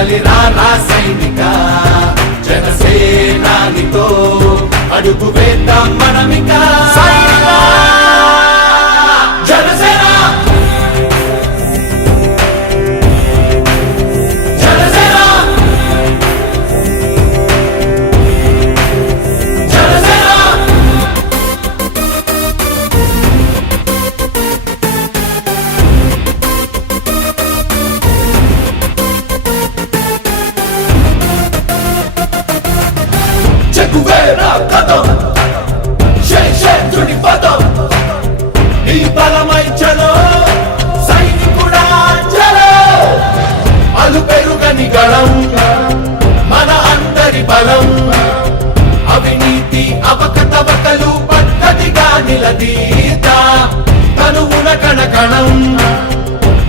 కదలిరా రా సైనిక జనసేనానితో అడుగు వేద్దాం మనమిక జనసేన జనసేన జనసేన చెక్కువేరా కదం శేషేంద్రుడి పదం నీ బలమై చలో సైనికుడా చలో అలు పెరుగని గళం మన అందరి బలం అవినీతి అవకతవకలు పద్ధతిగా నిలదీత తనువున కణకణం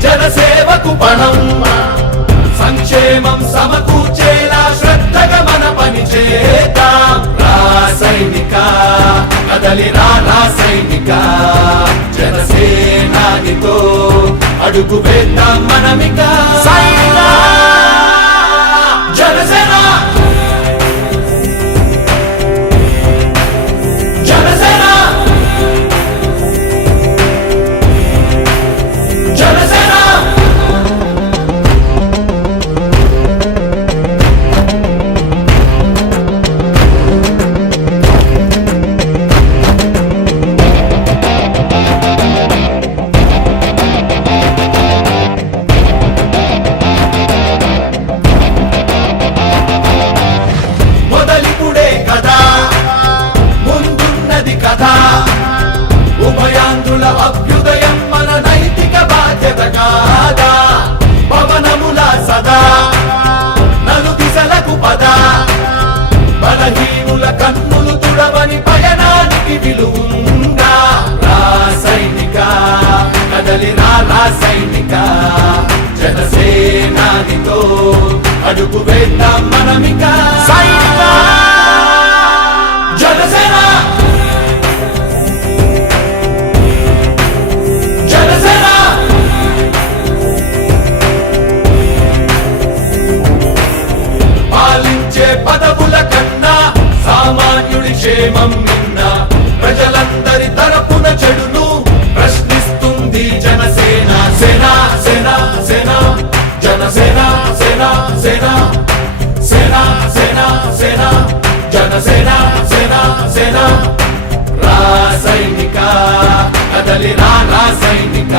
జనసేవకు పణం సంక్షేమం సమకూర్చేలా శ్రద్ధగా మన పని చేద్దాం రా సైనిక కదలిరా రా సైనిక జనసేనానితో అడుగు వేద్దాం మనమిక జనసేన జనసేన జనసేన ఉభయాంధ్రుల అభ్యుదయం మన నైతిక బాధ్యత కాదా పవనముల సదా నలు దిశలకు పద బలహీనుల కన్నులు తుడవని పయనానికి విలువుందా రా సైనిక కదలిరా రా సైనిక జనసేనానితో అడుగు వేద్దాం మనమిక జనసేన పదవుల కన్నా సామాన్యుడి క్షేమం నిన్న ప్రజలందరి తరపున చెడును ప్రశ్నిస్తుంది జనసేన సేన సేన సేన జనసేన సేన సేన సేన సేన సేన జనసేన సేన సేన రా సైనిక కదలిరా రా సైనిక